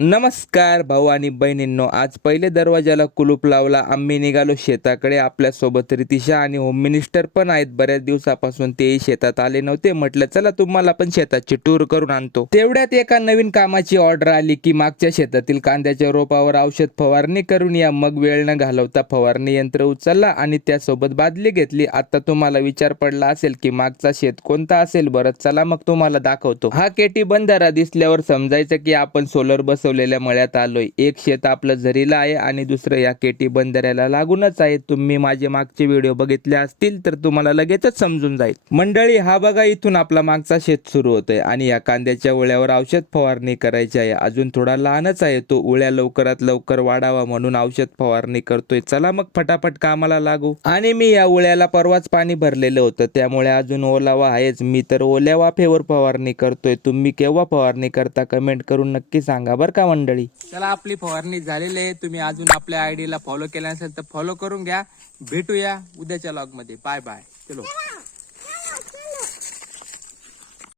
नमस्कार भाऊ आणि बहिणींनो, आज पहिले दरवाजाला कुलूप लावला. आम्ही निघालो शेताकडे. आपल्यासोबत रितिशा आणि होम मिनिस्टर पण आहेत. बऱ्याच दिवसापासून तेही शेतात आले नव्हते. म्हटलं चला तुम्हाला पण शेताची टूर करून आणतो. तेवढ्यात एका नवीन कामाची ऑर्डर आली की मागच्या शेतातील कांद्याच्या रोपावर औषध फवारणी करून या. मग वेळ न घालवता फवारणी यंत्र उचलला आणि त्यासोबत बादली घेतली. आता तुम्हाला विचार पडला असेल की मागचा शेत कोणता असेल. बरं चला मग तुम्हाला दाखवतो. हा केटी बंधारा दिसल्यावर समजायचं की आपण सोलर बसवलेल्या मळ्यात आलोय. एक शेत आपलं झरीला आहे आणि दुसरं या केटी बंधाऱ्याला लागूनच आहे. तुम्ही माझे मागचे व्हिडिओ बघितले असतील तर तुम्हाला लगेचच समजून जाईल. मंडळी, हा बघा, इथून आपला मागचा शेत सुरू होतोय आणि या कांद्याच्या उळ्यावर औषध फवारणी करायची आहे. अजून थोडा लहानच आहे तो. उळ्या लवकरात लवकर वाढावा म्हणून औषध फवारणी करतोय. चला मग फटाफट कामाला लागू. आणि मी या उळ्याला परवाच पाणी भरलेलं होतं, त्यामुळे अजून ओलावा आहेच. मी तर ओल्या वाफेवर फवारणी करतोय. तुम्ही केव्हा फवारणी करता कमेंट करून नक्की सांगा बरं का मंडळी. चला, आपली फवारणी झालेली आहे. तुम्ही अजून आपल्या आयडीला फॉलो केला नसेल तर फॉलो करून घ्या. भेटूया उद्याच्या लॉग मध्ये. Bye bye. चलो.